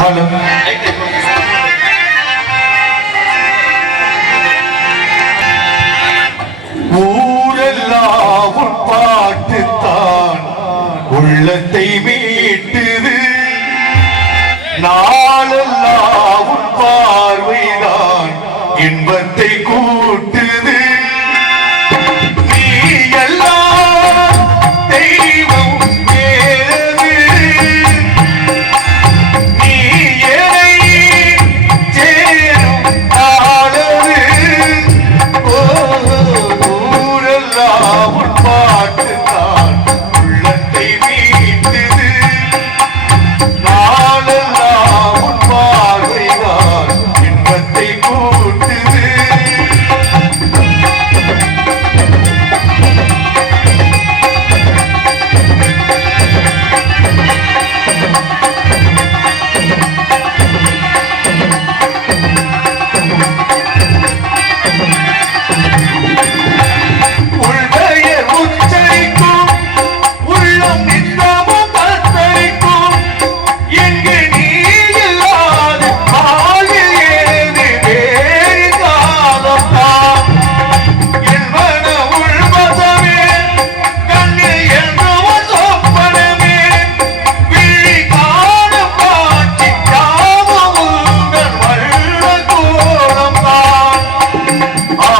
ஆளும் ஊரெல்லாம் பாட்டுத்தான் உள்ளத்தை மீட்டுது. நாளெல்லாம் பார்வைதான் இன்பத்தை கூ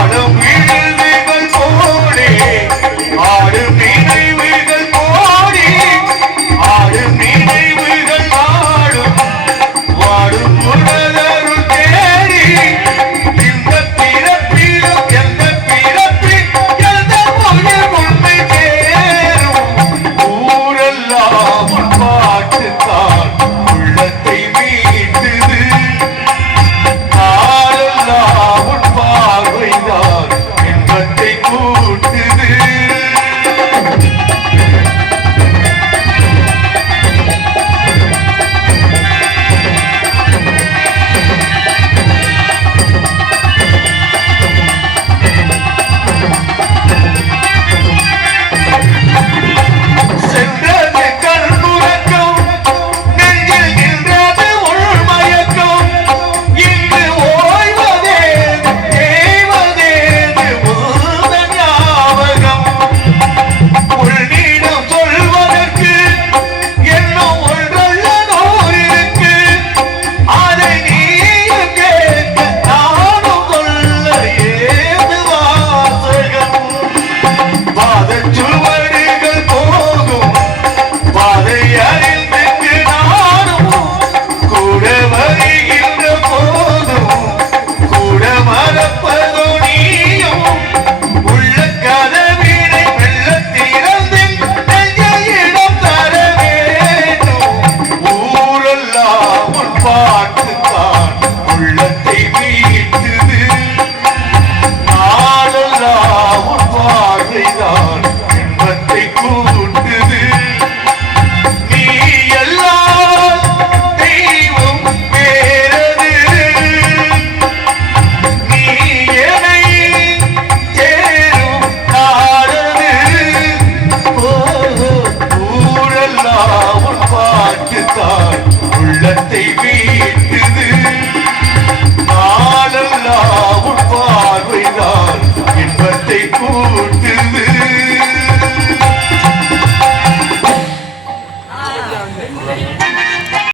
I don't know.